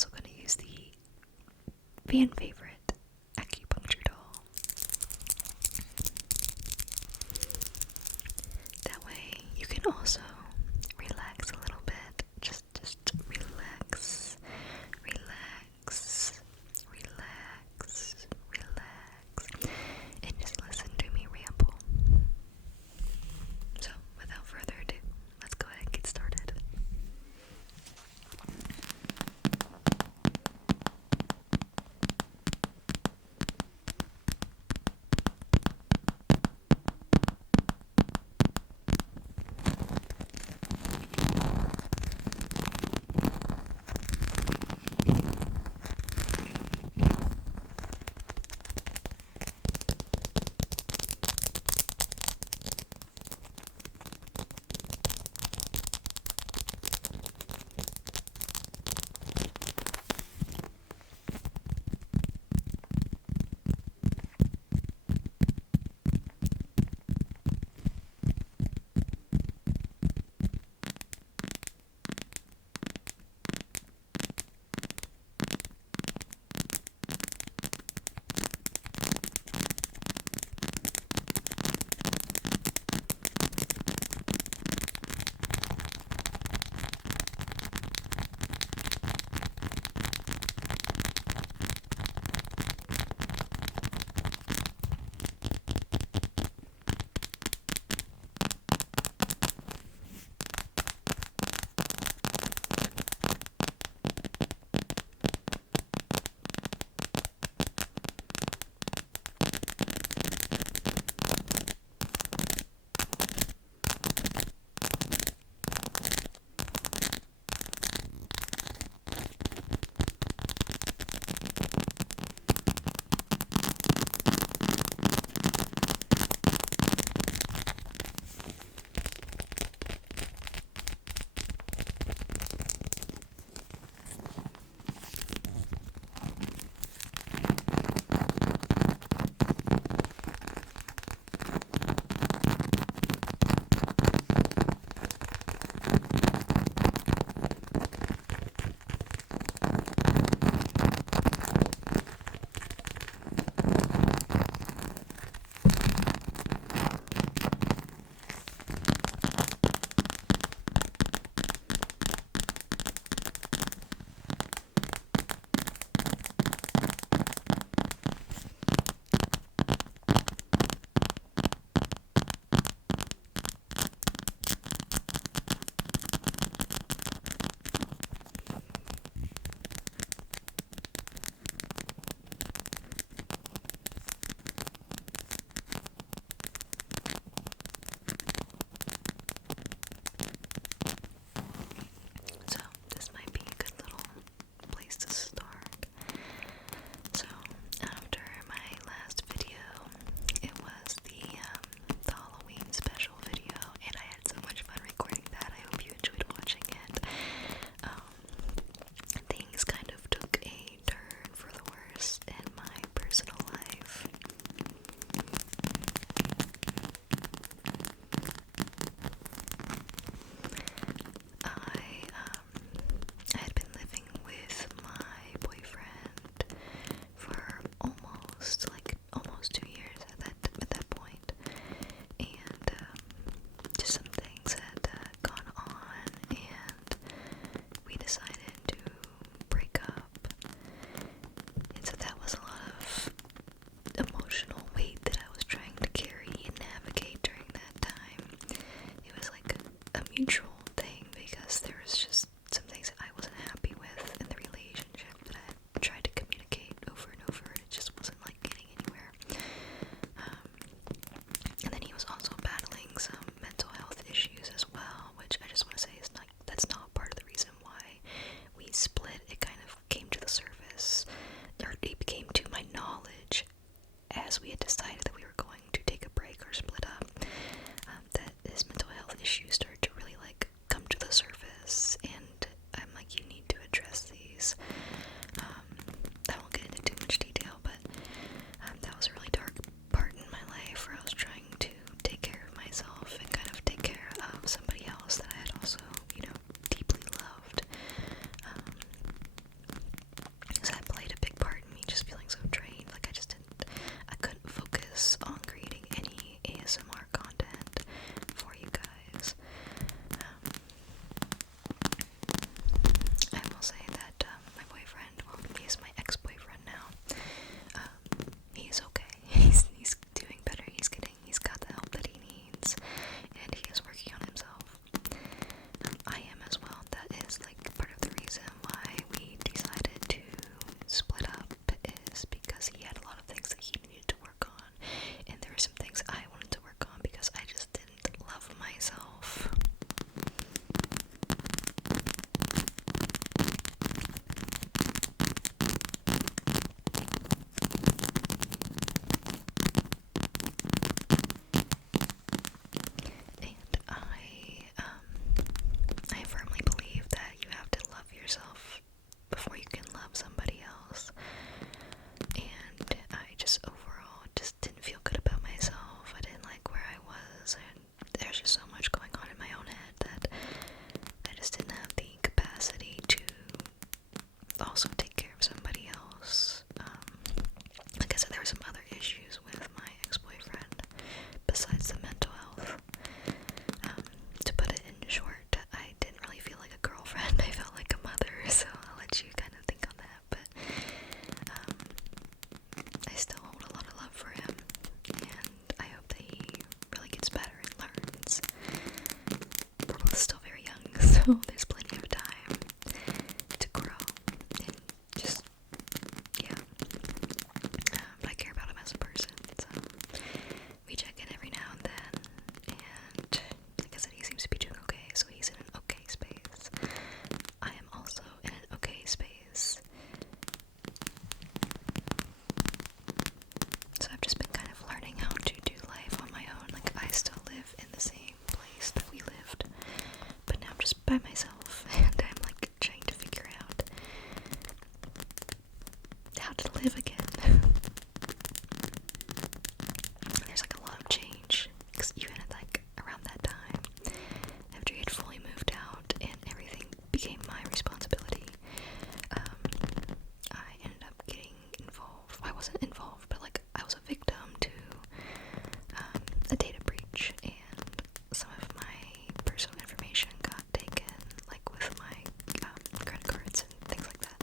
also going to use the fan favorite acupuncture doll. That way you can also relax a little bit. Just relax, relax, relax, relax, and just listen to me ramble. So, without further ado, let's go ahead and get started. Mutual thing, because there was just some things that I wasn't happy with in the relationship that I had tried to communicate over and over, and it just wasn't like getting anywhere. And then he was also battling some mental health issues as well, which I just want to say is not, that's not part of the reason why we split. It kind of came to the surface, or it came to my knowledge as we had decided that we were going to take a break or split up, that his mental health issues started to really like also take care of somebody else. Like I said, there were some other issues with my ex-boyfriend besides the mental health. To put it in short, I didn't really feel like a girlfriend. I felt like a mother, so I'll let you kind of think on that. But I still hold a lot of love for him, and I hope that he really gets better and learns. We're both still very young, so there's plenty of time to grow and just, yeah. But I care about him as a person, so we check in every now and then, and like I said, he seems to be doing okay, so he's in an okay space. I am also in an okay space. So I've just been kind of learning how to do life on my own. Like, I still live in the same place that we lived, but now I'm just by myself, and I'm like trying to figure out how to live again. There's like a lot of change, because even at like around that time, after he had fully moved out and everything became my responsibility, I ended up getting involved. I wasn't involved, but like I was a victim to a data breach, and some of my personal information got taken, like with my credit cards and things like that.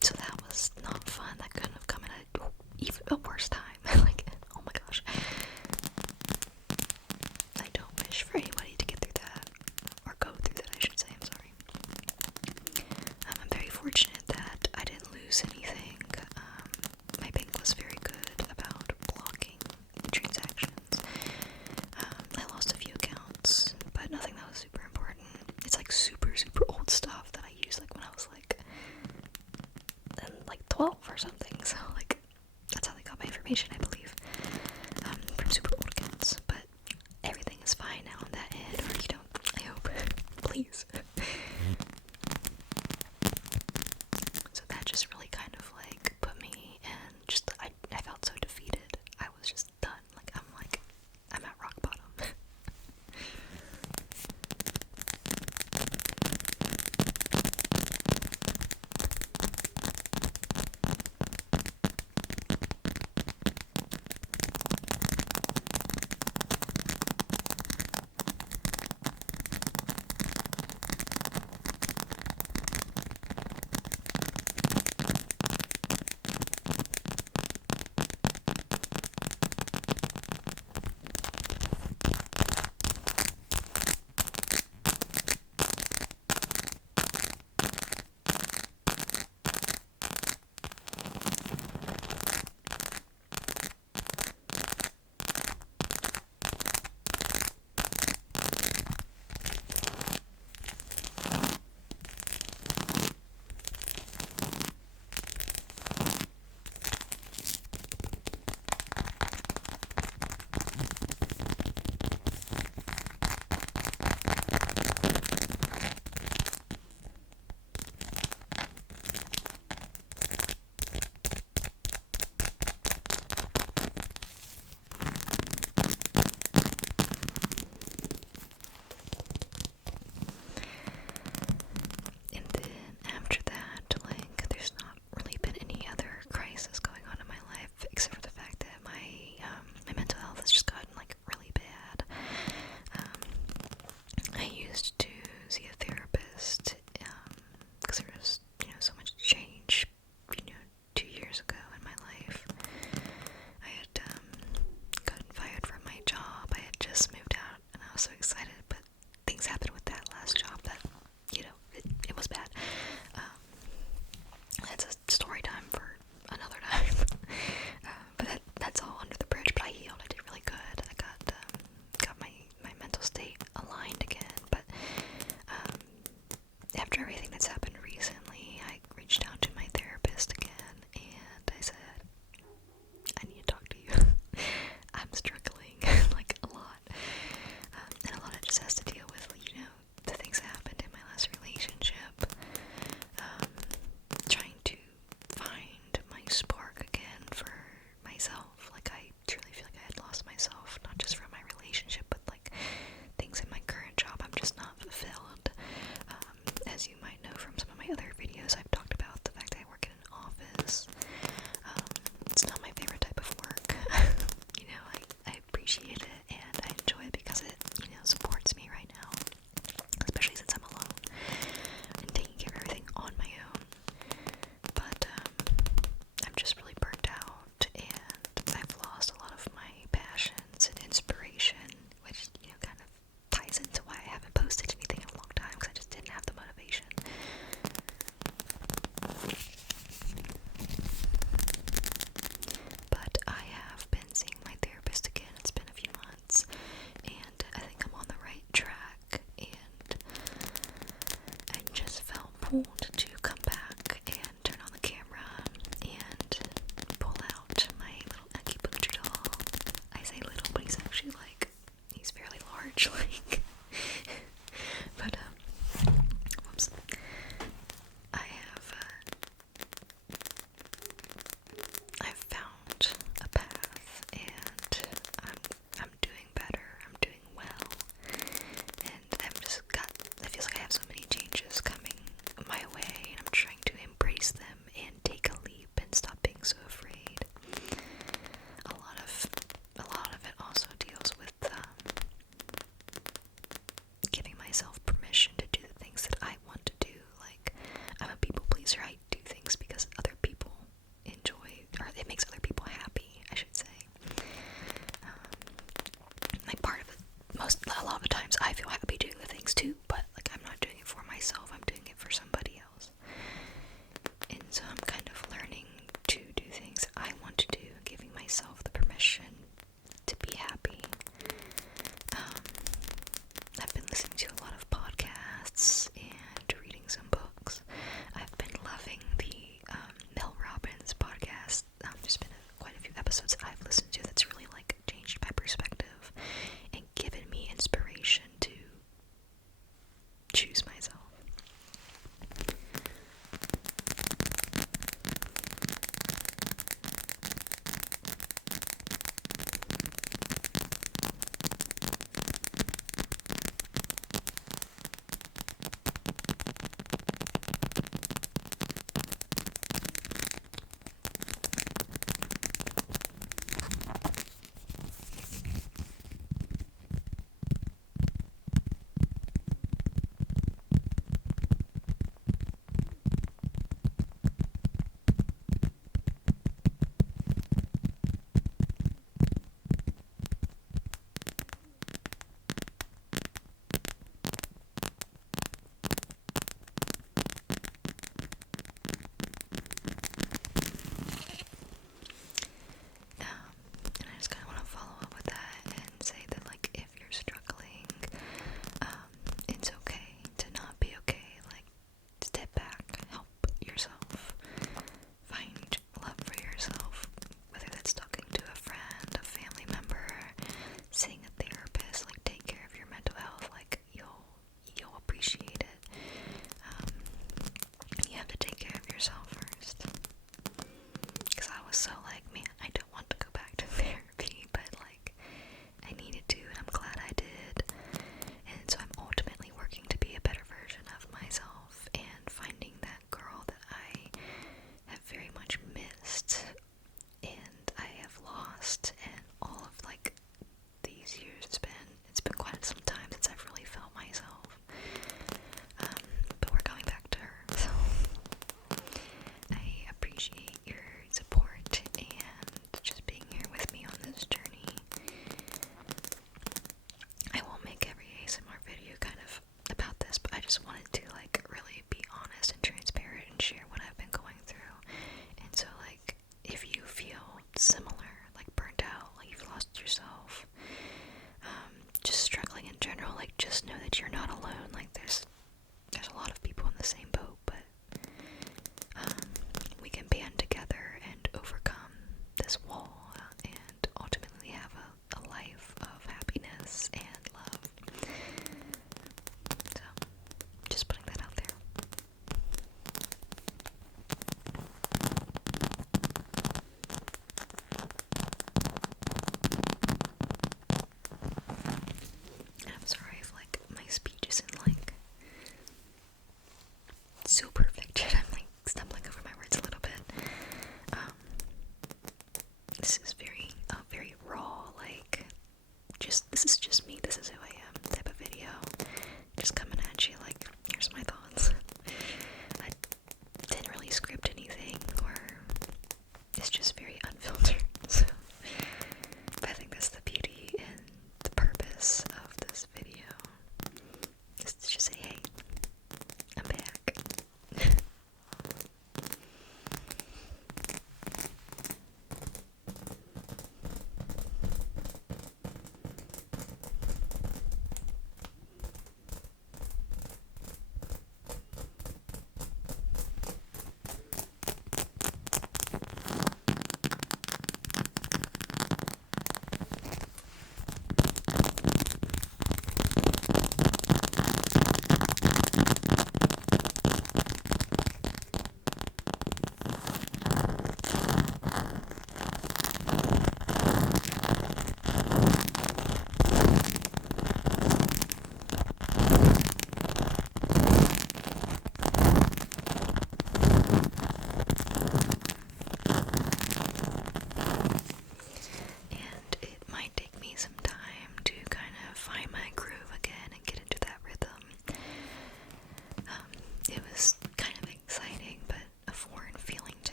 So that was not fun. That couldn't have come at even a worse time. Like, oh my gosh. I don't wish for anybody to get through that, or go through that, I should say. I'm sorry. I'm very fortunate that I didn't lose anything. My bank was very good about blocking transactions. I lost a few accounts, but nothing that was super important. It's like super, super old stuff that I used like when I was like 12 or something. So like that's how they got my information, I believe, from super old accounts. But everything is fine now on that end, or I hope. Please. So that just really kind of like put me in just, I felt so defeated. I was just done. I'm at rock bottom.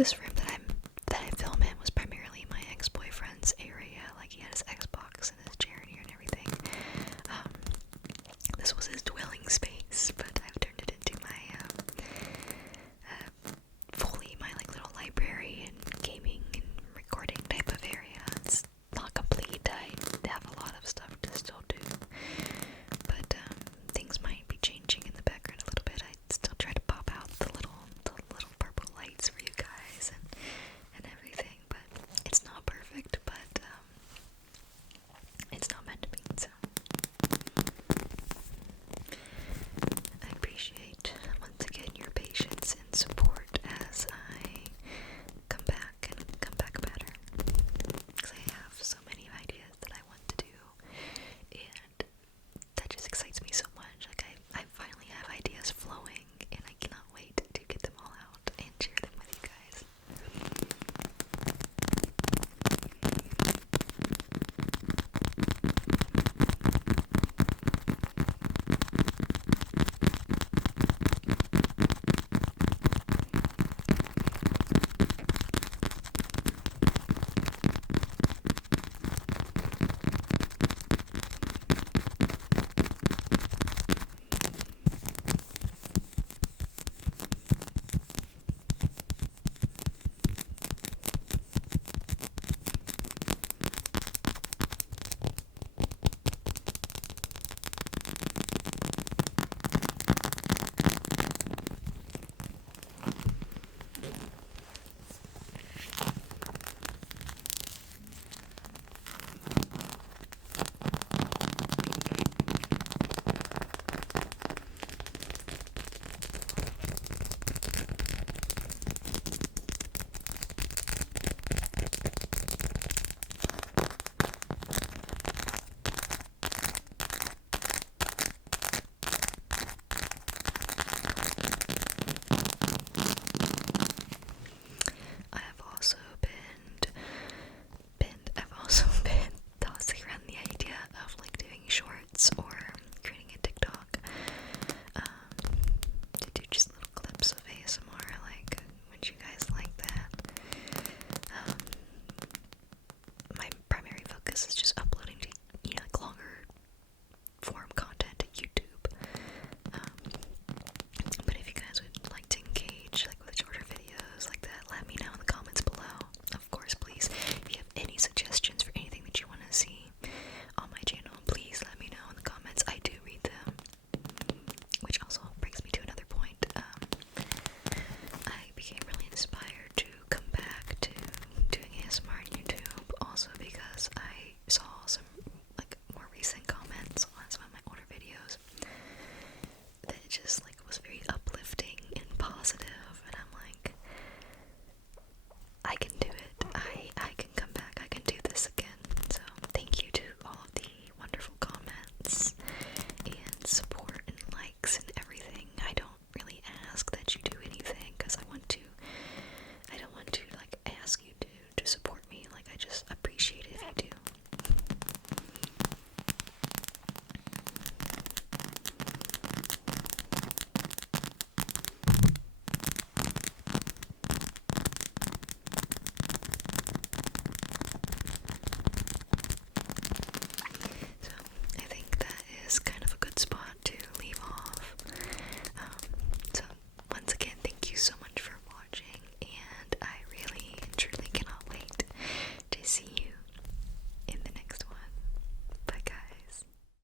this room that I'm